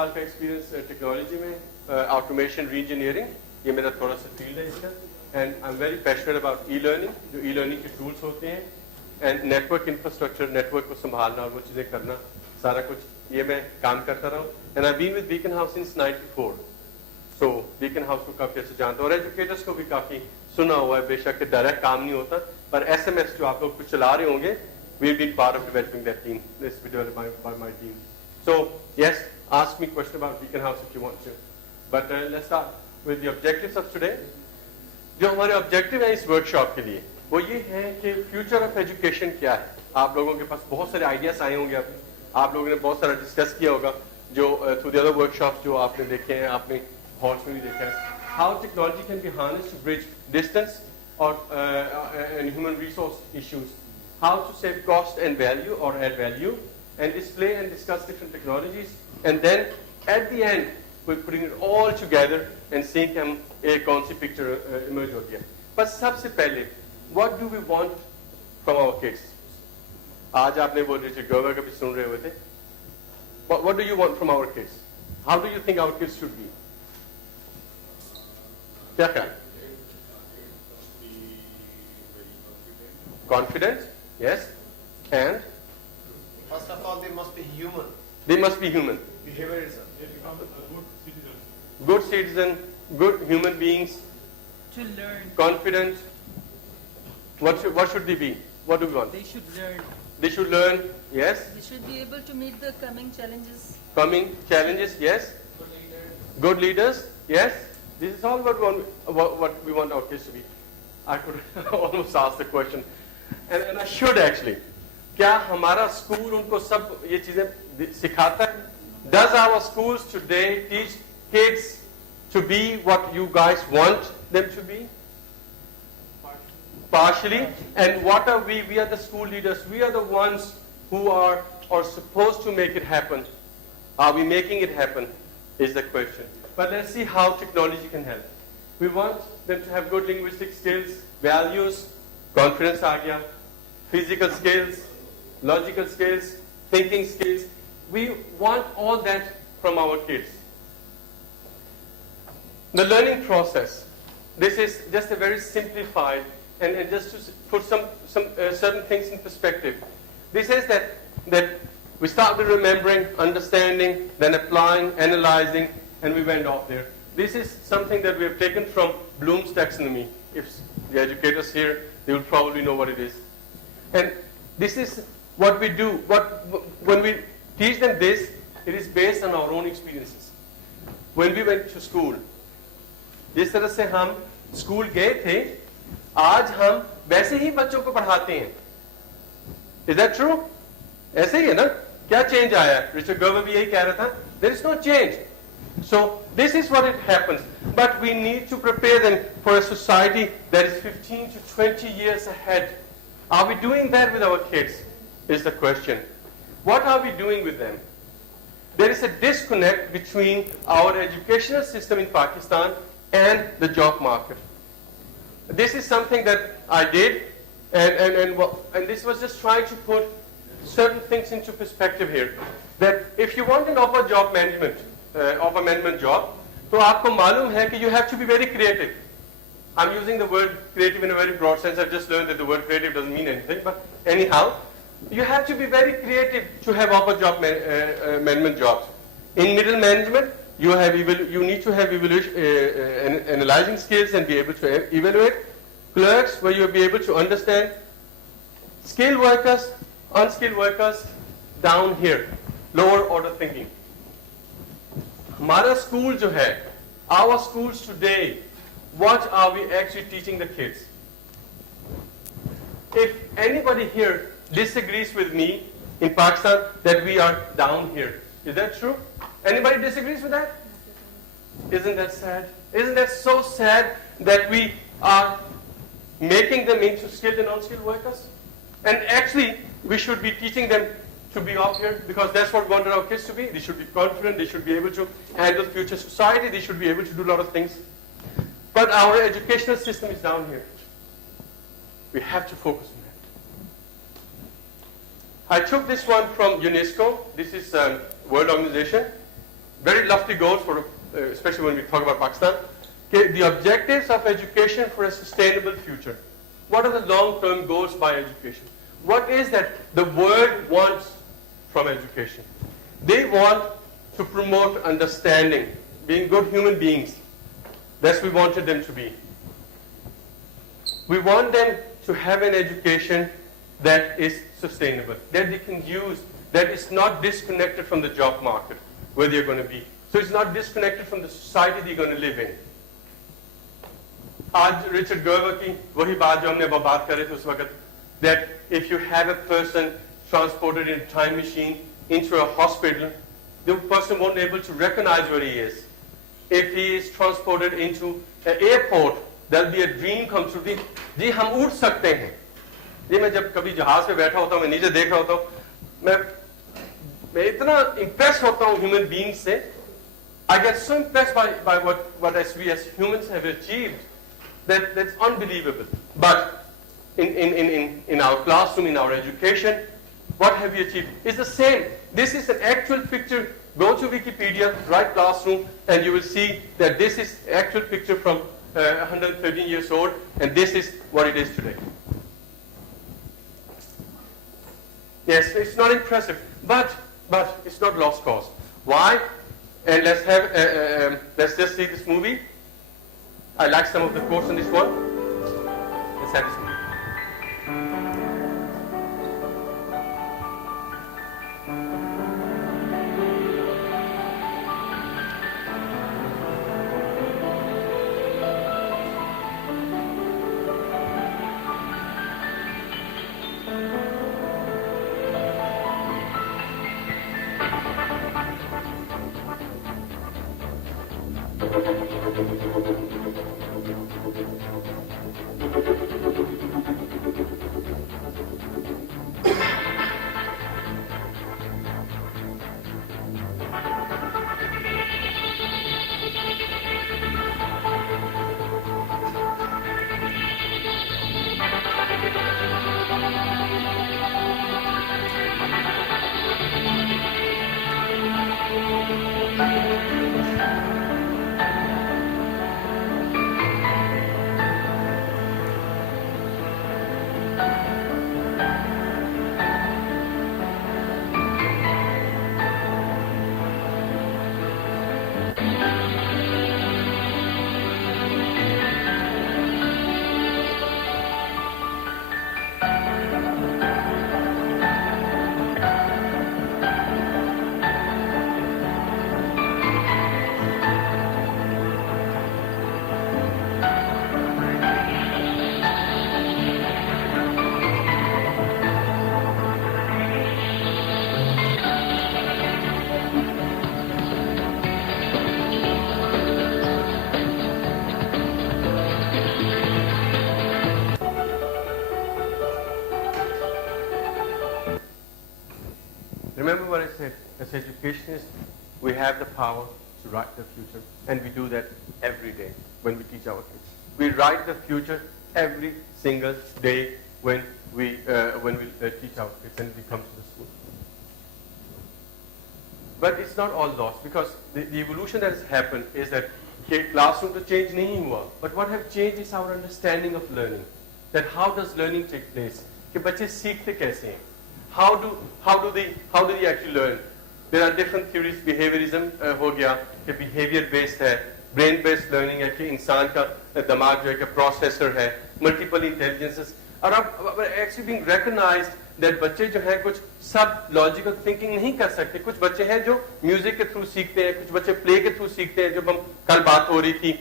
साल का experience technology में, ऑटोमेशन री इंजीनियरिंग, ये मेरा थोड़ा सा फील्ड है इसका, and I am very passionate about e learning, जो ई लर्निंग के टूल्स होते हैं, एंड नेटवर्क इंफ्रास्ट्रक्चर, नेटवर्क को संभालना और वो चीज़ें करना, सारा कुछ ये मैं काम करता रहा हूँ. And I been with Beaconhouse since 94. So Beaconhouse को काफ़ी अच्छे जानता हूँ और एजुकेटर्स को भी काफ़ी सुना हुआ है. बेशक डायरेक्ट काम नहीं होता, पर SMS जो आप लोग कुछ चला रहे होंगे, we've been part of developing that team. This is developed by my team. So yes, ask me a question about Beacon House if you want to. But let's start with the objectives of today. जो हमारे objective है इस workshop के लिए वो ये है कि फ्यूचर ऑफ एजुकेशन क्या है. आप लोगों के पास बहुत सारे आइडियाज आए होंगे, आप लोगों ने बहुत सारा डिस्कस किया होगा जो थ्रू द अदर वर्कशॉप जो आपने देखे हैं, आपने हॉल्स में भी देखा है. How technology can be harnessed to bridge distance और and human resource issues, how to save cost and value or add value, and display and discuss different technologies, and then at the end we're putting it all together and seeing हम एक कौन सी picture emerge होती है. पर सबसे पहले what do we want from our kids? आज आपने वो रिचर्ड गर्वर का भी सुन रहे हुए थे. What do you want from our kids? How do you think our kids should be? क्या ख्याल? Confident. Yes, and first of all, they must be human. They must be human. Behaviorism. They become a good citizen. Good citizen, good human beings. To learn. Confident. What should they be? What do we want? They should learn. They should learn. Yes. They should be able to meet the coming challenges. Coming challenges. Yes. Good leaders. Yes. This is all what we want our kids to be. I could almost ask the question. And I should actually. क्या हमारा school उनको सब ये चीजें सिखाता है? Does our schools today teach kids to be what you guys want them to be? Partially. And what are we? We are the school leaders. We are the ones who are supposed to make it happen. Are we making it happen? Is the question. But let's see how technology can help. We want them to have good linguistic skills, values, confidence आ गया, physical skills, logical skills, thinking skills. We want all that from our kids. The learning process. This is just a very simplified and just to put some certain things in perspective. This is that we start with remembering, understanding, then applying, analyzing, and we went off there. This is something that we have taken from Bloom's taxonomy. If the educators here, they will probably know what it is. And this is what we do. When we teach them this, it is based on our own experiences. When we went to school, जिस तरह से हम school गए थे, आज हम वैसे ही बच्चों को पढ़ाते हैं. Is that true? ऐसे ही है ना? क्या चेंज आया? रिचर्ड गर्वर भी यही कह रहा था. There is no change. So this is what it happens. But we need to prepare them for a society that is 15 to 20 years ahead. Are we doing that with our kids? Is the question. What are we doing with them? There is a disconnect between our educational system in Pakistan and the job market. This is something that I did, and this was just trying to put certain things into perspective here. That if you want an offer job management, offer management job, तो आपको मालूम है कि you have to be very creative. I'm using the word creative in a very broad sense. I've just learned that the word creative doesn't mean anything, but anyhow, you have to be very creative to have offer job management jobs. In middle management, you need to have analyzing skills and be able to evaluate. Clerks, where you'll be able to understand skilled workers, unskilled workers, down here, lower order thinking. हमारा school जो है, our schools today, what are we actually teaching the kids? If anybody here disagrees with me in Pakistan that we are down here, is that true? Anybody disagrees with that? Isn't that sad? Isn't that so sad that we are making them into skilled and unskilled workers? And actually, we should be teaching them to be up here because that's what we wanted our kids to be. They should be confident, they should be able to handle future society, they should be able to do a lot of things. But our educational system is down here. We have to focus on that. I took this one from UNESCO. This is a World Organization. very lofty goals for, especially when we talk about Pakistan. Okay, the objectives of education for a sustainable future. What are the long-term goals by education? What is that the world wants from education? They want to promote understanding, being good human beings. That's what we wanted them to be. We want them to have an education that is sustainable, that they can use, that is not disconnected from the job market where they're going to be. So it's not disconnected from the society they're going to live in. आज Richard Gerber की वही बात जो हमने बात कर रहे थे उस वक्त, that if you have a person transported in a time machine into a hospital, the person won't be able to recognize where he is. If he is transported into an airport, there'll be a dream come true. जी हम उड़ सकते हैं. जी मैं जब कभी जहाज पे बैठा होता हूँ, मैं नीचे देख रहा होता हूँ, मैं इतना impressed होता हूँ human beings से. I get so impressed by what we as humans have achieved. That's unbelievable. But in our classroom, in our education, what have we achieved? It's the same. This is an actual picture. Go to Wikipedia, write classroom, and you will see that this is actual picture from 113 years old, and this is what it is today. Yes, it's not impressive, but it's not lost cause. Why? And let's just see this movie. I like some of the quotes in this one. Let's have this movie. Remember what I said, as educationists, we have the power to write the future, and we do that every day when we teach our kids. We write the future every single day when we teach our kids and we come to the school. But it's not all lost, because the evolution that has happened is that classroom to change nahi hua, but what have changed is our understanding of learning. That how does learning take place? कि बच्चे सीखते कैसे हैं? How do they actually learn? There are different theories. Behaviorism हो गया कि behavior based है, brain based learning है कि इंसान का दिमाग जो है कि processor है, multiple intelligences. और अब actually being recognized that बच्चे जो हैं कुछ सब logical thinking नहीं कर सकते. कुछ बच्चे हैं जो music के through सीखते हैं, कुछ बच्चे play के through सीखते हैं, जब हम कल बात हो रही थी.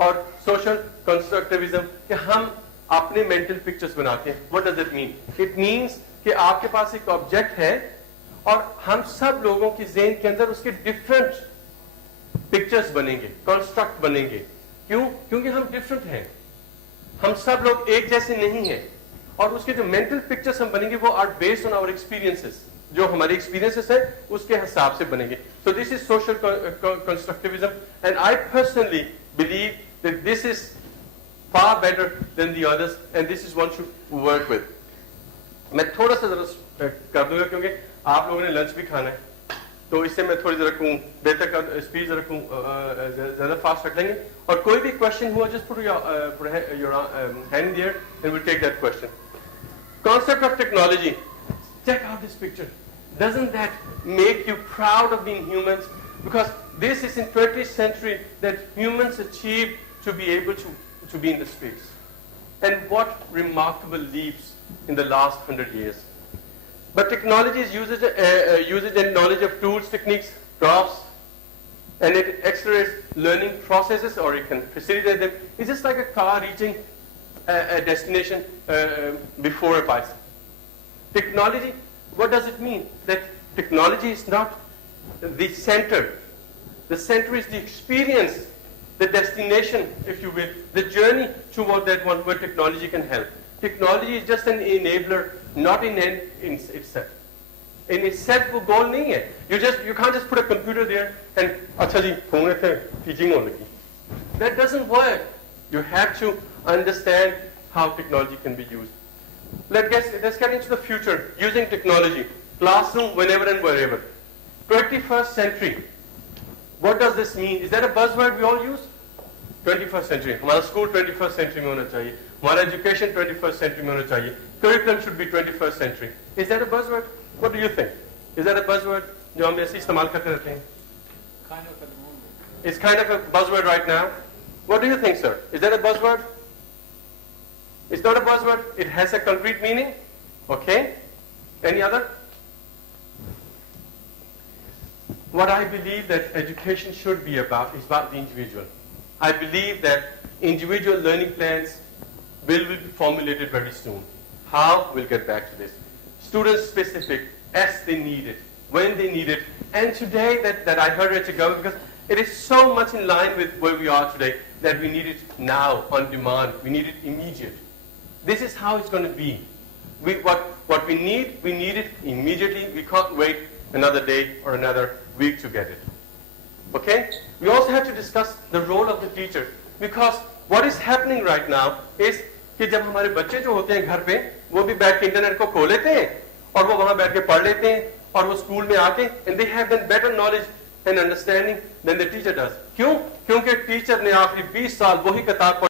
और social constructivism कि हम अपने mental pictures बनाते हैं. What does it mean? It means कि आपके पास एक ऑब्जेक्ट है और हम सब लोगों की ज़हन के अंदर उसके डिफरेंट पिक्चर्स बनेंगे, कंस्ट्रक्ट बनेंगे. क्यों? क्योंकि हम डिफरेंट हैं. हम सब लोग एक जैसे नहीं हैं और उसके जो मेंटल पिक्चर्स हम बनेंगे वो are based on our experiences. जो हमारे एक्सपीरियंसेस हैं उसके हिसाब से बनेंगे. So this is social constructivism and I personally believe that this is far better than the others, and this is one should work with. मैं थोड़ा सा जरा कर दूंगा क्योंकि आप लोगों ने लंच भी खाना है. तो इससे मैं थोड़ी देर रखूँ बेहतर का स्पीड रखूँ ज़्यादा फास्ट रख लेंगे और कोई भी क्वेश्चन हुआ just put your hand there and we'll take that question. Concept of technology. Check out this picture. Doesn't that make you proud of being humans? Because this is in 20th century that humans achieved to be able to be in the space. And what remarkable leaps in the last 100 years. But technology is usage and knowledge of tools, techniques, crafts, and it accelerates learning processes or it can facilitate them. It's just like a car reaching a destination before a bicycle. Technology, what does it mean? That technology is not the center. The center is the experience, the destination, if you will, the journey toward that one where technology can help. Technology is just an enabler, not in itself. In itself, वो goal नहीं है. You can't just put a computer there and अच्छा जी phone पे teaching होने की. That doesn't work. You have to understand how technology can be used. Let's get into the future using technology. Classroom whenever and wherever. 21st century. What does this mean? Is that a buzzword we all use? 21st century. हमारा school 21st century में होना चाहिए. हमारा education 21st century में होना चाहिए. Curriculum should be 21st century. Is that a buzzword? What do you think? Is that a buzzword जो हम ऐसे इस्तेमाल करते रहते हैं? Kind of at the moment. It's kind of a buzzword right now. What do you think, sir? Is that a buzzword? It's not a buzzword. It has a concrete meaning. Okay. Any other? What I believe that education should be about is about the individual. I believe that individual learning plans will be formulated very soon. How? We'll get back to this. Student specific, as they need it, when they need it. And today that I heard it go because it is so much in line with where we are today that we need it now, on demand. We need it immediate. This is how it's going to be. What we need it immediately. We can't wait another day or another week to get it. Okay? We also have to discuss the role of the teacher because what is happening right now is कि जब हमारे बच्चे जो होते हैं घर पे वो भी बैठ के इंटरनेट को खोल लेते हैं और वो वहां बैठ के पढ़ लेते हैं और वो स्कूल में आके and they have then better knowledge and understanding than the teacher does. क्यों? क्योंकि टीचर ने आखिरी 20 साल वही किताब